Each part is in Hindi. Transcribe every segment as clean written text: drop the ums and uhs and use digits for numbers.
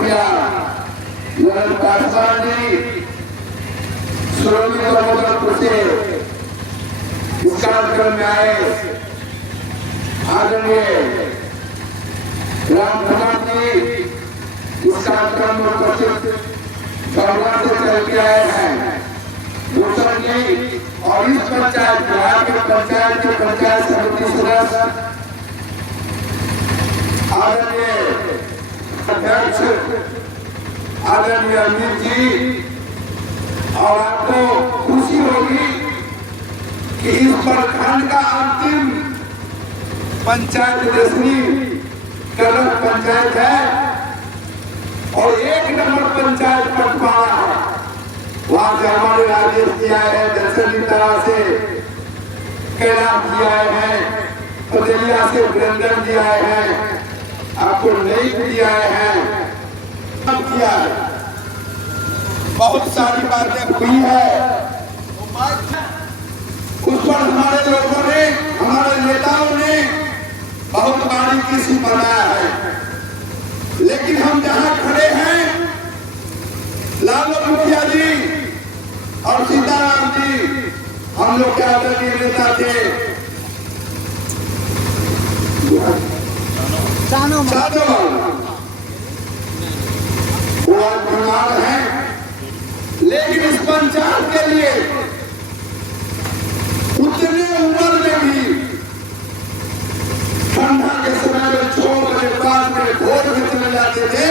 मुखिया नरेंद्र पासवान जी सुरक्षित दामोदरपुर से इस कार्यक्रम में आए। आदरणीय राम कुमार जी इस कार्यक्रम में उपस्थित गौरव से चल के आए हैं। भूषण जी और इस पंचायत बिहार के पंचायत समिति सदस्य आदरणीय अध्यक्ष आदरणीय अमित जी, और आपको खुशी होगी कि इस प्रखंड का अंतिम पंचायत देशनी कलर पंचायत है और 1 नंबर पंचायत पटवाड़ा है। वहां से हमारे राजेश जी आए हैं, दर्शन तरह से कैलाश जी आए हैं, पटेलिया से वीरेंद्र जी आए हैं, आपको नई भी आए हैं। किया बहुत सारी बातें हुई है, उस पर हमारे लोगों ने, हमारे नेताओं ने बहुत बारीकी से बनाया है। लेकिन हम जहां खड़े हैं, लालू मुखिया जी और सीताराम जी हम लोग के आदरणीय नेता थे, वो आज बीमार हैं। लेकिन इस पंचायत के लिए उतने उम्र में भी ठंडा के समय में 6 बजे 5 बजे भोर में चले जाते थे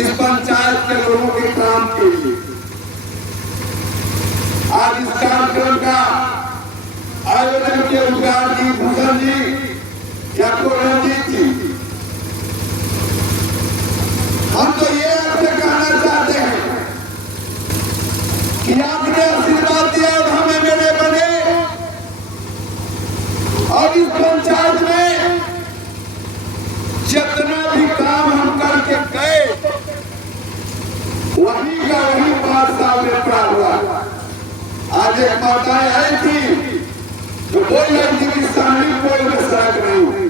इस पंचायत के लोगों के काम के लिए। आज इस कार्यक्रम का आयोजन के उद्घाटन जी भूषण जी या तो रंजीत जी, हम तो ये आपसे कहना चाहते हैं कि आपने आशीर्वाद दिया और हम एमएलए बने और इस पंचायत में जितना भी काम हम करके गए वही का वही 5 साल में पूरा हुआ। आज एक माताएं आई थी जो बोल रही थी कि सामने कोई में सड़क नहीं हुई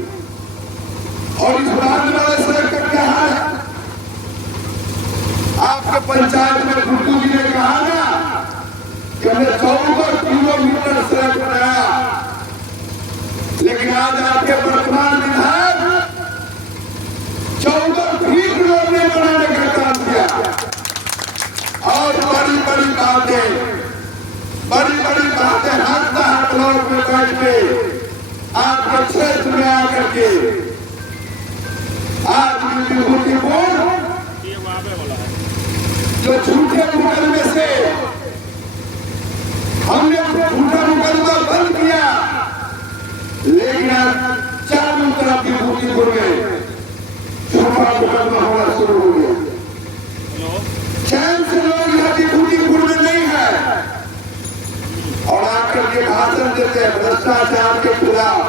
और इस बाद वाले सड़क का क्या हाल है। आपके पंचायत में गुड्डू जी ने कहा ना कि हमने 14 किलोमीटर सड़क बनाया, लेकिन आज आपके वर्तमान विधायक 14 फीट रोड में बनाने का काम किया। और बड़ी बड़ी बातें हाथ लोग में बैठ के आपके क्षेत्र में आकर के आज विभूतिपुर जो झूठे मुकदमे से हमने झूठा मुकदमा बंद किया, लेकिन चारों तरफ विभूतिपुर में झूठा मुकदमा होना शुरू हो गया। चैन से लोग यहाँ विभूतिपुर में नहीं है और आकर के भाषण देते हैं भ्रष्टाचार के खिलाफ।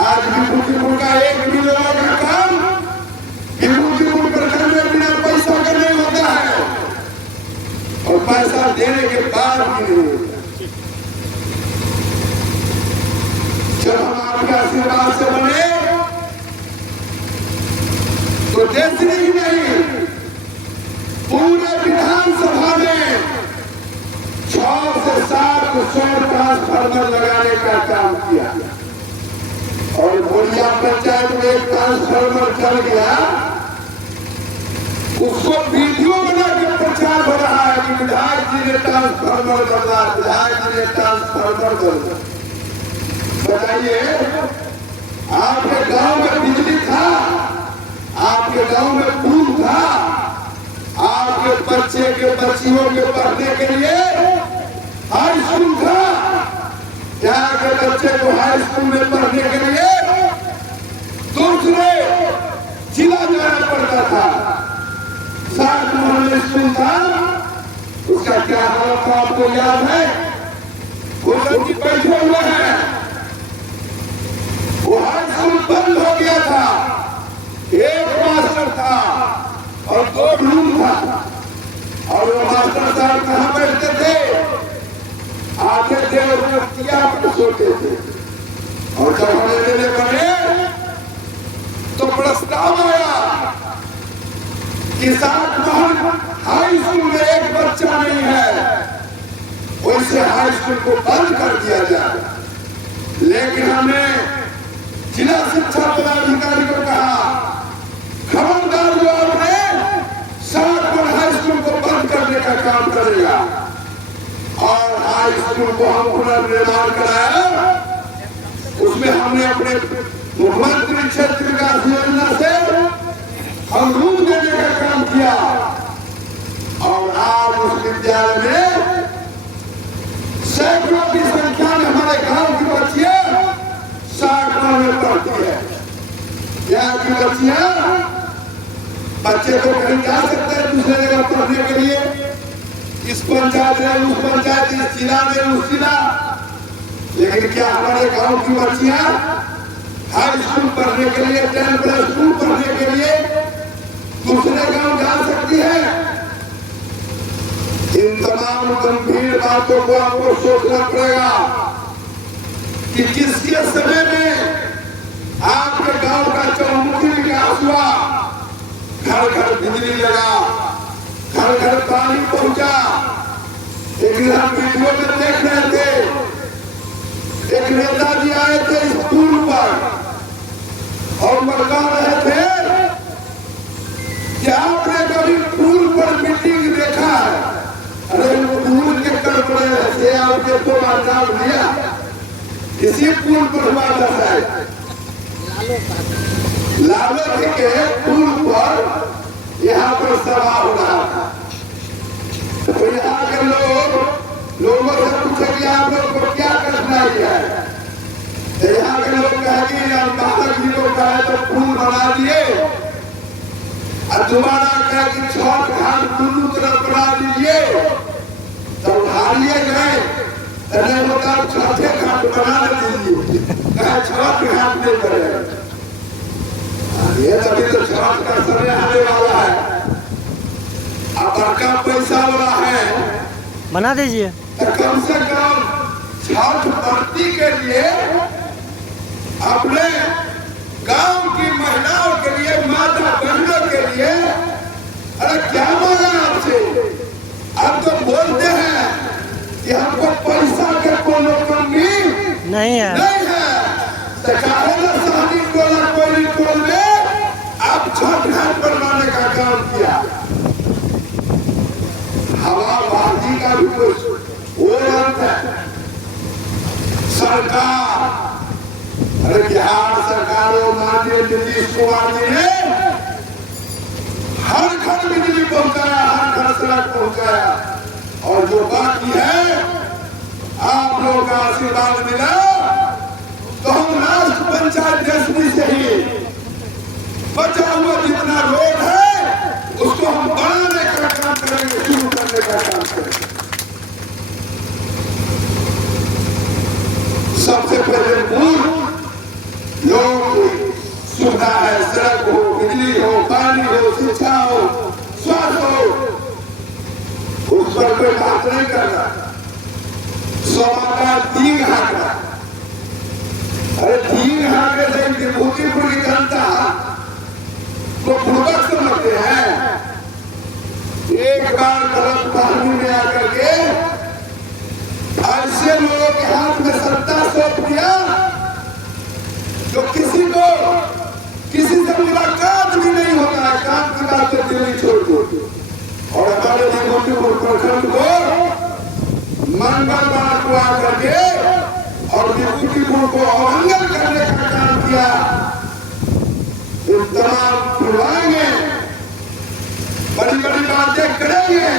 आज विभूतिपुर का 1 भी लोगों का काम विभूतिपुर प्रखंड में बिना पैसा का नहीं होता है और पैसा देने के बाद भी नहीं होता। जब हम आपके आशीर्वाद से बने तो देश ही नहीं पूरे विधानसभा में 6 से 7 सोलर ट्रांसफार्मर लगाने का काम किया और बोलिया पंचायत में एक ट्रांसफार्मर चल गया, उसको वीडियो बना के प्रचार हो रहा है कि विधायक जी ने ट्रांसफार्मर बदला, विधायक जी ने ट्रांसफार्मर बदला। बताइए, आपके गांव में बिजली था, आपके गांव में पुल था, आपके बच्चे के बच्चियों के पढ़ने के लिए हाई स्कूल था, यहाँ के बच्चे को हाई स्कूल में पढ़ने के लिए दूसरे जिला जाना पड़ता था। 7 मोहल्ले स्कूल था, उसका क्या हाल था आपको याद है? भूषण जी बैठे हुए हैं, वो हाई स्कूल बंद हो गया था, 1 मास्टर था और 2 रूम था और वो मास्टर साहब कहाँ बैठते थे? आते थे और किया सोते थे। और जब हम एमएलए बने तो प्रस्ताव आया कि 7 महल हाई स्कूल में एक बच्चा नहीं है, वैसे हाई स्कूल को बंद कर दिया जाए। लेकिन हमने जिला शिक्षा पदाधिकारी को कहा, खबरदार जो आपने 7 महल हाई स्कूल को बंद करने का काम करेगा। और हाई स्कूल को हम पुनर्निर्माण कराया, उसमें हमने अपने मुख्यमंत्री क्षेत्र विकास योजना से हम रूम देने का काम किया। और आज उस विद्यालय में सैकड़ों की संख्या में हमारे गांव की बच्चियां 60 में पढ़ती है। यहाँ की बच्चियां, बच्चे तो कहीं जा सकते हैं दूसरे जगह पढ़ने के लिए, इस पंचायत ने उस पंचायत, इस जिला ने उस जिला, लेकिन क्या हमारे गांव की बच्चियां हाई स्कूल पढ़ने के लिए, 10+ पढ़ने के लिए दूसरे गांव जा सकती है? इन तमाम गंभीर बातों को आपको सोचना पड़ेगा कि किसके समय में आपके गांव का चौमुखी विकास हुआ, घर घर बिजली लगा, घर घर पानी पहुंचा। एक दिन हम वीडियो में देख रहे थे, एक नेताजी आए थे स्कूल पर और बता रहे थे कि आपने कभी पुल पर मीटिंग देखा है? अरे पुल के कर पड़े ऐसे आपके तो नाम दिया, इसी पुल पर हुआ था। लालच के पुल पर यहाँ पर सभा हो रहा था। तो यहाँ के लोगों से पूछे कि आप लोग को क्या कठिनाई है? यहाँ के लोग कहेंगे यार 12 किलो का है तो पुल बना दिए, और दोबारा कहे कि 6 घाट दोनों तरफ बना दीजिए, तो हारिए गए अरे होता 6 घाट बना दीजिए, कहे 6 घाट नहीं करे। ये तभी तो 6 का समय आने वाला है, अब बड़का पैसा वाला है, बना दीजिए। कम से कम छठ भर्ती के लिए अपने गांव की महिलाओं के लिए, माता बहनों के लिए, अरे क्या मांगा आपसे? आप तो बोलते हैं कि हमको पैसा के कोनो कमी नहीं है, तो काहे ना शादी टोला कोई टोल में आप छठ घाट बनवाने का काम किया। हवाबाजी का भी कुछ वो अर्थ है। सरकार, अरे बिहार सरकार और माननीय नीतीश कुमार जी ने हर घर बिजली पहुंचाया, हर घर सड़क पहुंचाया, और जो बाकी है आप लोगों का आशीर्वाद मिला तो हम राष्ट्र पंचायत ट्रस्टी से ही बचा हुआ जितना रोड है उसको हम बनाने का काम करेंगे, शुरू करने का काम करेंगे। सबसे पहले मूल लोगों की सुविधा है, सड़क हो, बिजली हो, पानी हो, शिक्षा हो, स्वास्थ्य हो, उस पर कोई बात नहीं करना। समाधान 3 हाथ, अरे 3 हाथ से विभूतिपुर की जनता को पूर्वक समझते हैं। एक बार गलत फहमी में आकर के ऐसे लोगों के हाथ में सत्ता सौंप दिया जो किसी को किसी से मुलाकात भी नहीं होता है, काम की बात तो दिल्ली छोड़ दो। और हमारे विभूतिपुर प्रखंड को मंगलवार को आकर के और विभूतिपुर को अवंगन करने का काम किया। इन तमाम बुलाएंगे, बड़ी बड़ी बातें करेंगे,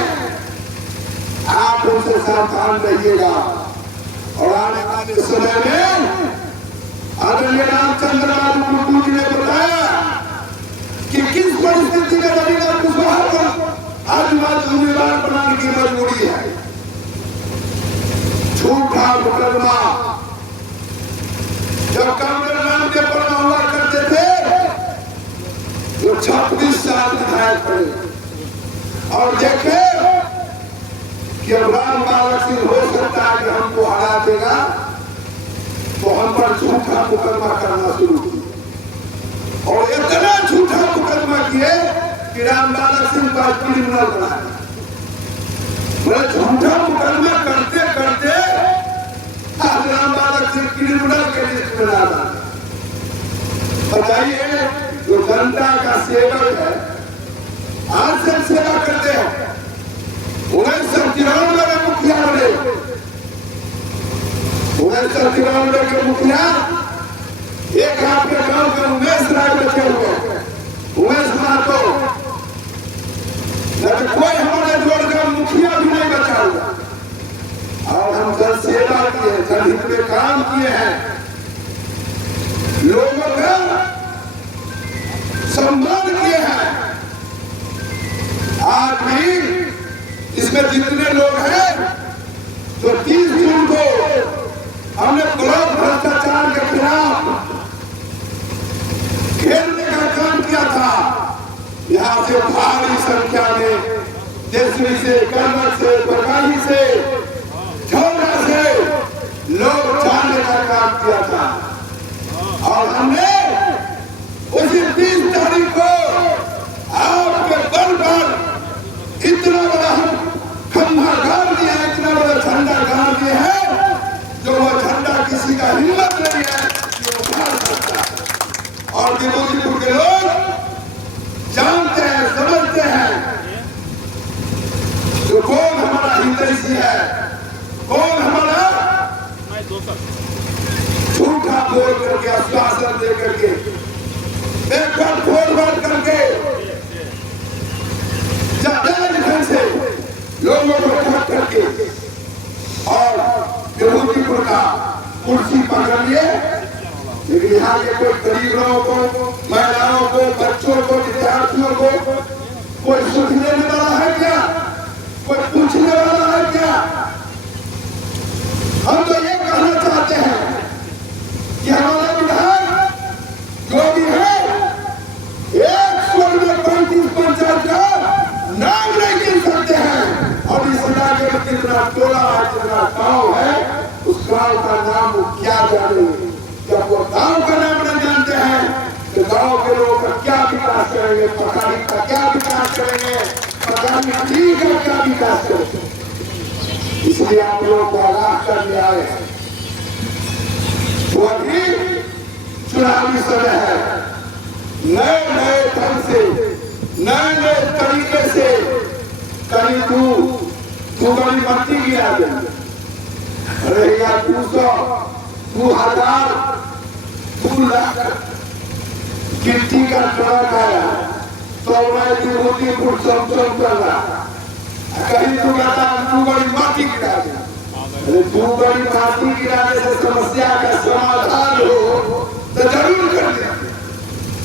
आप उनसे सावधान रहिएगा। और आने वाले समय में आदरणीय रामचंद्र बाबू कुट्टू जी ने बताया कि किस परिस्थिति में रविंद्र कुशवाहा को आदिवासी उम्मीदवार बनाने की मजबूरी है। झूठा मुकदमा जब कांग्रेस नाम के पर हुआ करते थे तो 26 साल विधायक पड़े, और देखे कि अब राम बालक सिंह हो सकता है कि हमको हरा देगा, तो हम पर झूठा मुकदमा करना शुरू किया। और इतना झूठा मुकदमा किए कि कि रामबाला सिंह को क्रिमिनल बनाया। बोले झूठा मुकदमा करते करते आज रामबाला सिंह क्रिमिनल के लिस्ट में डाला। बताइए, जो जनता का सेवक है, आज से सेवा करते हैं, 1993 में मुखिया बने। 1993 के मुखिया एक आपके गांव के उमेश राय बचे हुए, उमेश महतो, कोई हमारे जोड़कर मुखिया भी नहीं बचा हुआ। और हम जन सेवा किए, जनहित में काम किए हैं, लोगों का सम्मान किए हैं। आज भी इसमें जितने लोग हैं, तो 30 जून को हमने ब्लॉक भ्रष्टाचार के खिलाफ खेलने का काम किया था। यहाँ से भारी संख्या में देशरी से, कर्नल से, बरगाही से, झौरा से लोग जाने का काम किया था। और हमने उसी 30 तारीख को आपके बल पर इतना बड़ा खंभा गाड़ दिया, इतना बड़ा झंडा गाड़ दिया है, जो वो झंडा किसी का हिम्मत नहीं है कि वो उठा सकता। और देवोजीपुर के लोग जानते हैं, समझते हैं जो कौन हमारा हितैषी है, कौन हमारा झूठा बोल करके, आश्वासन दे करके, बैकवर्ड फॉरवर्ड करके, ढंग से लोगों को ठग करके और देवोजीपुर का कुर्सी पकड़ लिए। लेकिन यहाँ के कोई गरीबों को, महिलाओं को, बच्चों को, विद्यार्थियों को कोई सुख देने वाला है क्या? कोई पूछने वाला है क्या? हम तो ये कहना चाहते हैं कि हमारे विधायक जो भी है, 135 पंचायत का नाम नहीं गिन सकते हैं। और इस इलाके में कितना टोला है, कितना गांव है, उस गांव का नाम वो क्या जानेंगे? जब वो गांव का नाम नहीं जानते हैं तो गांव के लोगों का क्या विकास करेंगे, पकानी का क्या विकास करेंगे, पकानी ठीक है क्या विकास करेंगे? इसलिए आप लोगों को आगाह करने आए हैं। वो अभी चुनावी समय है, नए नए ढंग से, नए नए तरीके से कहीं तू बड़ी मट्टी गिरा देंगे। अरे यार 200, 2000, 2 लाख गिट्टी का ट्रक आया तो मैं देवोजीपुर चमचम कर रहा, कहीं तू कहता तू बड़ी माटी गिरा दे। अरे तू बड़ी माटी गिराने से समस्या का समाधान हो तो जरूर कर दे।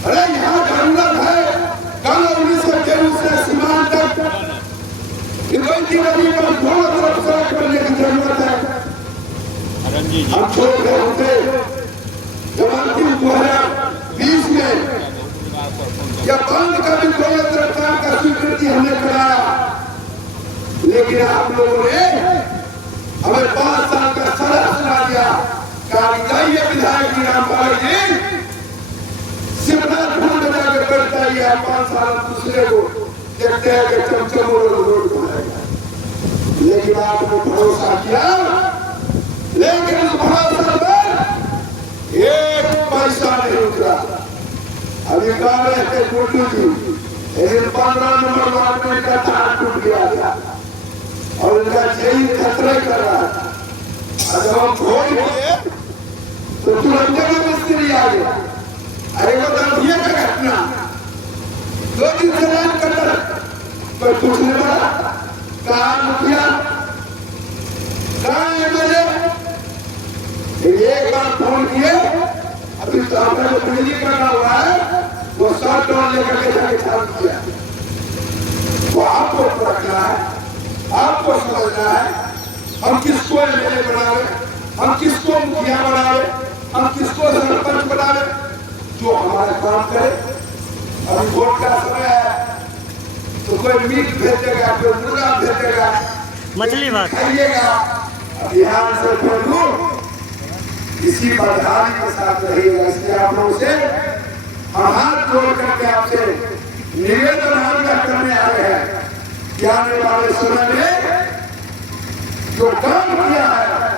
अरे यहाँ जरूरत है कानूनी से बेगूसराय सीमांत तक नदी पर दोनों तरफ सड़क करने की जरूरत है। हम छोड़ गए होते जब अंतिम 2020 में या बंद का भी दोनों तरफ का स्वीकृति हमने कराया, लेकिन आप लोगों ने हमें 5 साल का सजा सुना दिया। कहा जाइए विधायक जी रामपाल जी, शिवनाथ फूल बजा के बैठता ही 5 साल दूसरे को देखते हैं कि चमचम रोड बनाएगा। लेकिन आपने भरोसा किया, लेकिन उस भरोसा पर 1 पैसा नहीं उतरा। अभी कह रहे थे गुड्डू जी, 15 नंबर वार्ड में इनका तार टूट गया था और इनका जेई खतरे कर रहा था। जब हम छोड़ दिए तो तुरंत में मिस्त्री आ गया। अरे वो दर्दिया का घटना 2 दिन से रात कर कोई पूछने वाला, कहा मुखिया, कहा एमएलए? एक बार फोन किए, अभी तो आपने जो बिजली करना हुआ है वो 100 टन लेकर के जाके चालू किया। वो आपको रखना है, आपको समझना है हम किसको एमएलए बनावे, हम किसको मुखिया बनावे, हम किसको सरपंच बनावे, जो हमारे काम करे। अभी वोट का समय है तो कोई मीट भेजेगा, कोई मुर्गा भेजेगा, मछली भात खाइएगा। ध्यान से फिर इसी बदहाली के साथ रहिएगा। इसलिए आप लोगों से हम हाथ जोड़ करके आपसे निवेदन कि आने वाले समय में जो काम किया है,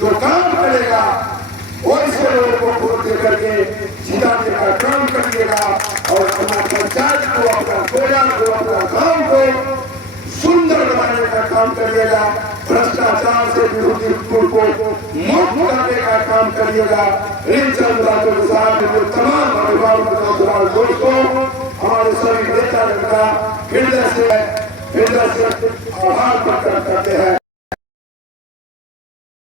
जो काम करेगा, वैसे लोगों को वोट दे करके जिताने का काम करिएगा और अपना पंचायत को, अपना टोला को, अपना गांव को सुंदर बनाने का काम करिएगा। भ्रष्टाचार से विरोधी को मुक्त करने का काम करिएगा। इन चंद्राचल के साथ तमाम परिवार दोस्तों, हमारे सभी नेता जनता हृदय से आभार प्रकट करते हैं।